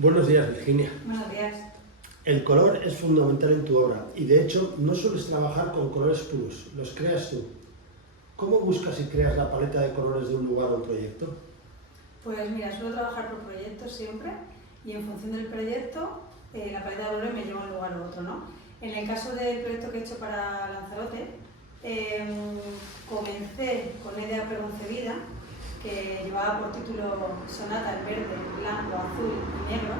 Buenos días, Virginia. Buenos días. El color es fundamental en tu obra y de hecho no sueles trabajar con colores puros, los creas tú. ¿Cómo buscas y creas la paleta de colores de un lugar o un proyecto? Pues mira, suelo trabajar por proyectos siempre y en función del proyecto la paleta de colores me lleva a un lugar u otro, ¿no? En el caso del proyecto que he hecho para Lanzarote, comencé con una idea preconcebida que llevaba por título Sonata en verde, blanco, azul y negro,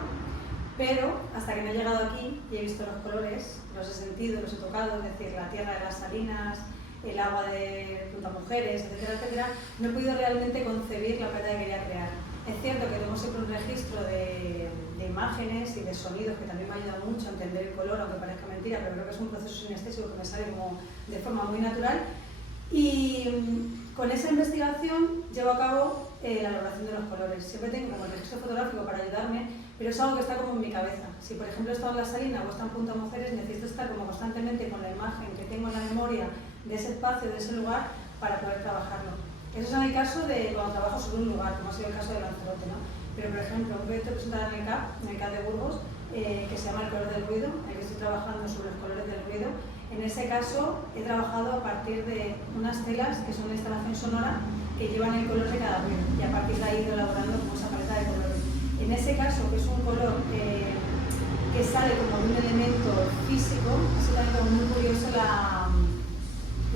pero hasta que no he llegado aquí y he visto los colores, los he sentido, los he tocado, es decir, la tierra de las salinas, el agua de Punta Mujeres, etcétera, etcétera, no he podido realmente concebir la paleta que quería crear. Es cierto que tengo siempre un registro de imágenes y de sonidos que también me ha ayudado mucho a entender el color, aunque parezca mentira, pero creo que es un proceso sinestésico que me sale como de forma muy natural. Y con esa investigación llevo a cabo la elaboración de los colores. Siempre tengo como el registro fotográfico para ayudarme, pero es algo que está como en mi cabeza. Si por ejemplo he estado en La Salina o he estado en Punta Mujeres, necesito estar como constantemente con la imagen que tengo en la memoria de ese espacio, de ese lugar, para poder trabajarlo. Eso es en el caso de cuando trabajo sobre un lugar, como ha sido el caso de Lanzarote, ¿no? Pero por ejemplo, un proyecto presentado en el CAP de Burgos, que se llama El color del ruido, en el que estoy trabajando sobre los colores del ruido. En ese caso he trabajado a partir de unas telas que son una instalación sonora que llevan el color de cada ruido y a partir de ahí he ido elaborando como esa paleta de colores. En ese caso, que es un color que sale como de un elemento físico, ha sido también como muy curioso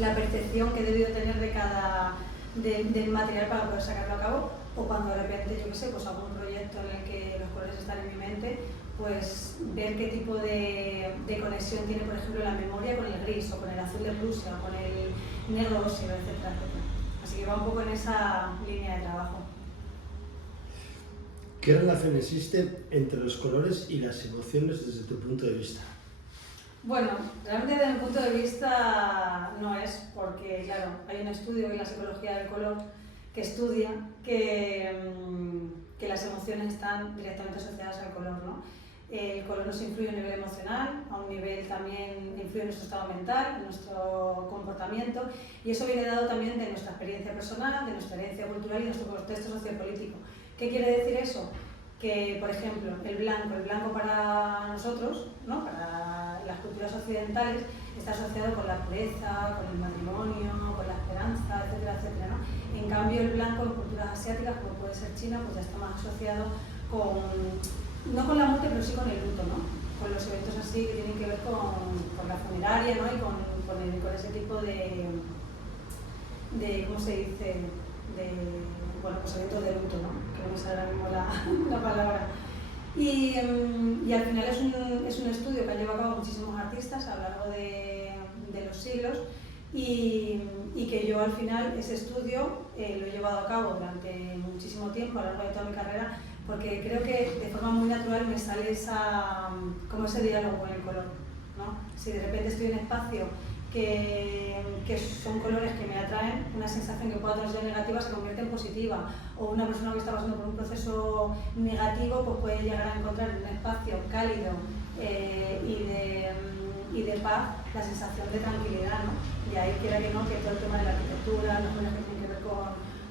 la percepción que he debido tener del material para poder sacarlo a cabo, o cuando de repente, yo qué sé, pues hago un proyecto en el que los colores están en mi mente, pues ver qué tipo de conexión tiene, por ejemplo, la memoria con el gris, o con el azul de Rusia, o con el negro óseo, etcétera, etcétera. Así que va un poco en esa línea de trabajo. ¿Qué relación existe entre los colores y las emociones desde tu punto de vista? Bueno, realmente desde mi punto de vista no es, porque claro, hay un estudio en la psicología del color que estudia que las emociones están directamente asociadas al color, ¿no? El color nos influye a un nivel emocional, a un nivel también influye en nuestro estado mental, en nuestro comportamiento, y eso viene dado también de nuestra experiencia personal, de nuestra herencia cultural y de nuestro contexto sociopolítico. ¿Qué quiere decir eso? Que, por ejemplo, el blanco para nosotros, ¿no? Para las culturas occidentales, está asociado con la pureza, con el matrimonio, con la esperanza, etcétera, etcétera, ¿no? En cambio, el blanco en culturas asiáticas, como puede ser China, pues ya está más asociado no con la muerte, pero sí con el luto, ¿no? Con los eventos así que tienen que ver con la funeraria, ¿no? Y con ese tipo de ¿cómo se dice? Bueno, pues eventos de luto, ¿no? Que no me sale ahora mismo la palabra. Y al final es un estudio que han llevado a cabo muchísimos artistas a lo largo de los siglos y que yo al final ese estudio lo he llevado a cabo durante muchísimo tiempo, a lo largo de toda mi carrera, porque creo que de forma muy natural me sale como ese diálogo con el color, ¿no? Si de repente estoy en un espacio que son colores que me atraen, una sensación que pueda ser negativa se convierte en positiva, o una persona que está pasando por un proceso negativo pues puede llegar a encontrar en un espacio cálido y de paz la sensación de tranquilidad, ¿no? Y ahí quiera que no, que todo el tema de la arquitectura, los colores que tienen que ver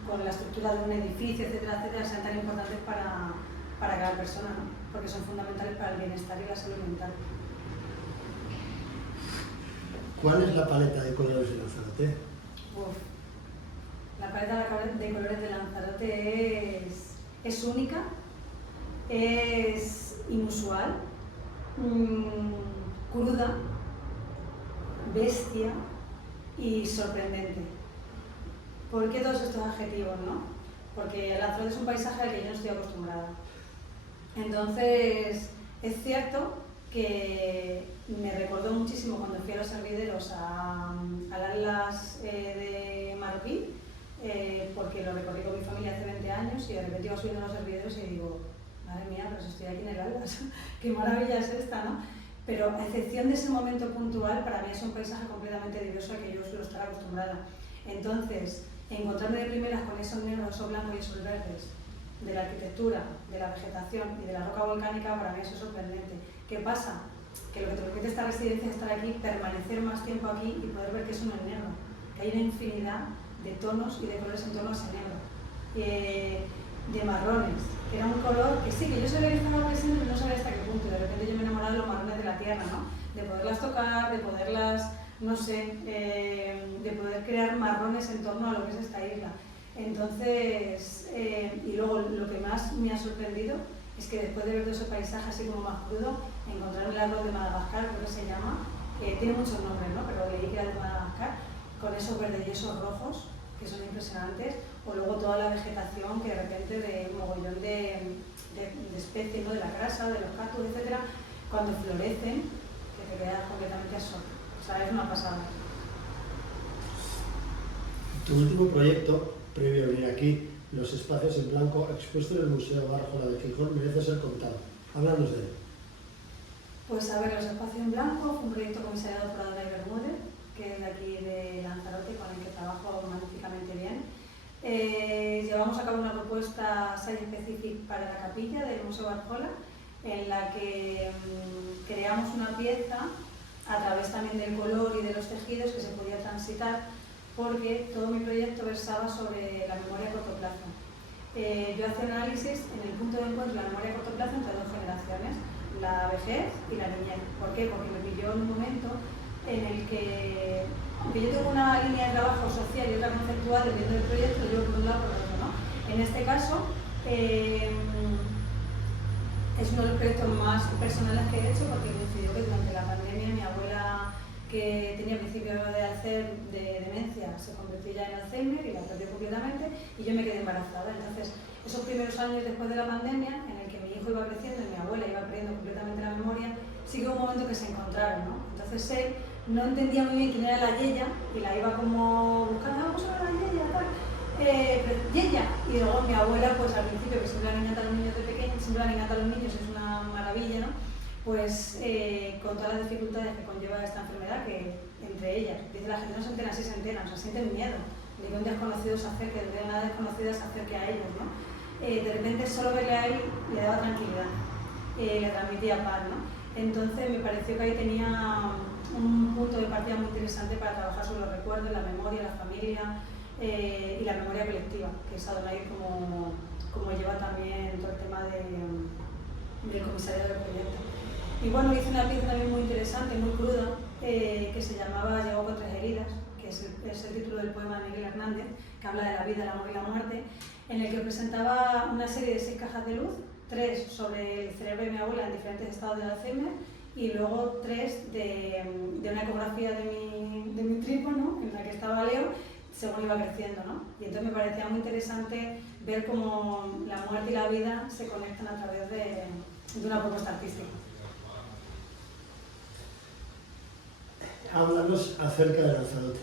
con la estructura de un edificio, etcétera, etcétera, sean tan importantes para cada persona, ¿no? Porque son fundamentales para el bienestar y la salud mental. ¿Cuál es la paleta de colores de Lanzarote? La paleta de colores de Lanzarote es única, es inusual, cruda, bestia y sorprendente. ¿Por qué todos estos adjetivos, no? Porque Lanzarote es un paisaje al que yo no estoy acostumbrada. Entonces, es cierto que me recordó muchísimo cuando fui a los hervideros al Atlas de Marroquí, porque lo recorrí con mi familia hace 20 años y de repente iba subiendo a los hervideros y digo, madre mía, pero si estoy aquí en el Atlas, qué maravilla es esta, ¿no? Pero a excepción de ese momento puntual, para mí es un paisaje completamente diverso al que yo suelo estar acostumbrada. Entonces, encontrarme de primeras con esos negros, esos blancos y esos verdes, de la arquitectura, de la vegetación y de la roca volcánica, para mí eso es sorprendente. ¿Qué pasa? Que lo que te permite esta residencia es estar aquí, permanecer más tiempo aquí y poder ver que eso no es negro, que hay una infinidad de tonos y de colores en torno a ese negro. de marrones, que era un color que sí, que yo sabía que estaba presente, pero no sabía hasta qué punto. De repente yo me enamoraba de los marrones de la tierra, ¿no? De poderlas tocar, de poderlas, no sé, de poder crear marrones en torno a lo que es esta isla. Entonces, y luego lo que más me ha sorprendido es que después de ver todo ese paisaje así como más crudo, encontrar el árbol de Madagascar, creo que se llama, tiene muchos nombres, ¿no? Pero leí que era de Madagascar, con esos verdes y esos rojos, que son impresionantes, o luego toda la vegetación que de repente de un mogollón de especies, ¿no? De la grasa, de los cactus, etcétera, cuando florecen, que te quedas completamente absorto. O sea, es una pasada. Tu último proyecto, previo a venir aquí, Los espacios en blanco, expuesto en el Museo Bárjola de Gijón, merece ser contado. Háblanos de él. Pues a ver, Los espacios en blanco fue un proyecto comisariado por Adonai Bermúdez, que es de aquí de Lanzarote, con el que trabajo magníficamente bien. Llevamos a cabo una propuesta site-specific para la capilla del Museo Bárjola, en la que creamos una pieza a través también del color y de los tejidos que se podía transitar, porque todo mi proyecto versaba sobre la memoria a corto plazo. Yo hacía un análisis en el punto de encuentro de la memoria a corto plazo entre dos generaciones, la vejez y la niñez. ¿Por qué? Porque me pilló en un momento en el que, aunque yo tengo una línea de trabajo social y otra conceptual dependiendo del proyecto, yo por un lado por otro, ¿no? En este caso, es uno de los proyectos más personales que he hecho porque coincidió que durante la pandemia mi abuela, que tenía principios de demencia, se convirtió ya en Alzheimer y la perdió completamente y yo me quedé embarazada. Entonces, esos primeros años después de la pandemia, en el que mi hijo iba creciendo y mi abuela iba perdiendo completamente la memoria, sí que hubo un momento que se encontraron, ¿no? Entonces él no entendía muy bien quién era la Yeya y la iba como buscando, vamos a ver la Yeya, tal. Yeya. Y luego mi abuela, pues al principio, que siempre la niñata a los niños de pequeños, siempre la niñata a los niños es una maravilla, ¿no? Pues con todas las dificultades que conlleva esta enfermedad, que entre ellas, dice la gente, no se enteran, sí se enteran, o sea, sienten miedo de que un desconocido se acerque, de que una desconocida se acerque a ellos, ¿no? De repente solo verle a él le daba tranquilidad, le transmitía paz, ¿no? Entonces me pareció que ahí tenía un punto de partida muy interesante para trabajar sobre los recuerdos, la memoria, la familia y la memoria colectiva, que es Adonai como lleva también todo el tema del comisariado del proyecto. Y bueno, hice una pieza también muy interesante, muy cruda, que se llamaba Llegó con tres heridas, que es el título del poema de Miguel Hernández, que habla de la vida, el amor y la muerte, en el que presentaba una serie de 6 cajas de luz, 3 sobre el cerebro de mi abuela en diferentes estados de Alzheimer y luego 3 de una ecografía de mi tripo, ¿no? En la que estaba Leo según iba creciendo, ¿no? Y entonces me parecía muy interesante ver cómo la muerte y la vida se conectan a través de una propuesta artística. Háblanos acerca de Lanzarote.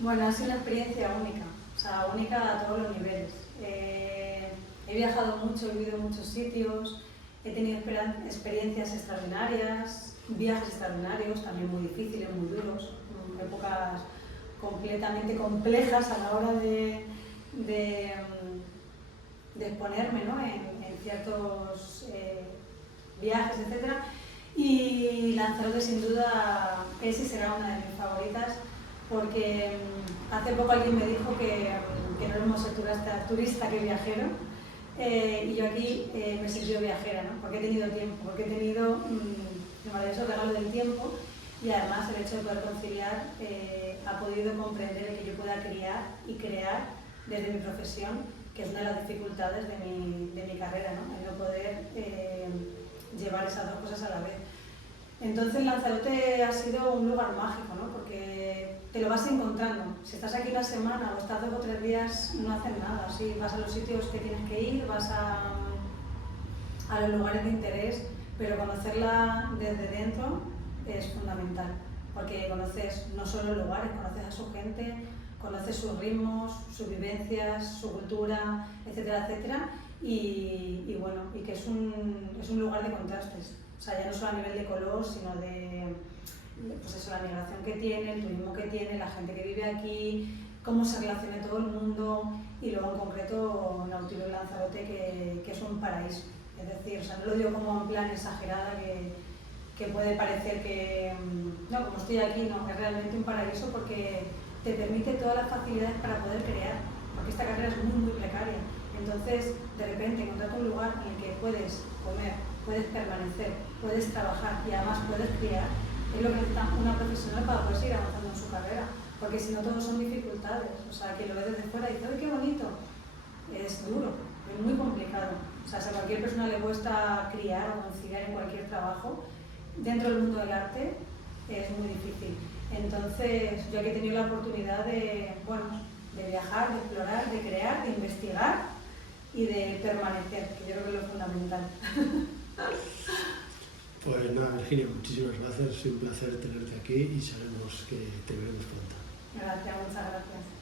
Bueno, ha sido una experiencia única, o sea, única a todos los niveles. He viajado mucho, he vivido en muchos sitios, he tenido experiencias extraordinarias, viajes extraordinarios, también muy difíciles, muy duros, épocas completamente complejas a la hora de exponerme, ¿no? en ciertos viajes, etc. Y Lanzarote sin duda es y será una de mis favoritas porque hace poco alguien me dijo que no era más turista que viajero y yo aquí me he sentido viajera, ¿no? Porque he tenido tiempo, porque he tenido el maravilloso regalo del tiempo y además el hecho de poder conciliar ha podido comprender el que yo pueda criar y crear desde mi profesión, que es una de las dificultades de mi carrera, ¿no? El no poder llevar esas dos cosas a la vez. Entonces Lanzarote ha sido un lugar mágico, ¿no? Porque te lo vas encontrando. Si estás aquí una semana o estás 2 o 3 días, no haces nada. ¿Sí? Vas a los sitios que tienes que ir, vas a los lugares de interés, pero conocerla desde dentro es fundamental, porque conoces no solo lugares, conoces a su gente, conoces sus ritmos, sus vivencias, su cultura, etcétera, etcétera, y bueno, y que es un lugar de contrastes. O sea, ya no solo a nivel de color, sino de pues eso, la migración que tiene, el turismo que tiene, la gente que vive aquí, cómo se relaciona todo el mundo y luego en concreto Nautilus Lanzarote, que es un paraíso. Es decir, o sea, no lo digo como en plan exagerada que puede parecer que, no, como estoy aquí, no, es realmente un paraíso porque te permite todas las facilidades para poder crear. Porque porque esta carrera es muy, muy precaria. Entonces, de repente, encontrar un lugar en el que puedes comer, puedes permanecer, puedes trabajar y además puedes criar, es lo que necesita una profesional para poder seguir avanzando en su carrera, porque si no, todos son dificultades. O sea, quien lo ve desde fuera dice, ¡ay, qué bonito! Es duro, es muy complicado. O sea, si a cualquier persona le cuesta criar o conciliar en cualquier trabajo, dentro del mundo del arte es muy difícil. Entonces, yo aquí he tenido la oportunidad de, bueno, de viajar, de explorar, de crear, de investigar y de permanecer, que yo creo que es lo fundamental. Pues nada, Virginia, muchísimas gracias, es un placer tenerte aquí y sabemos que te veremos pronto. Gracias, muchas gracias.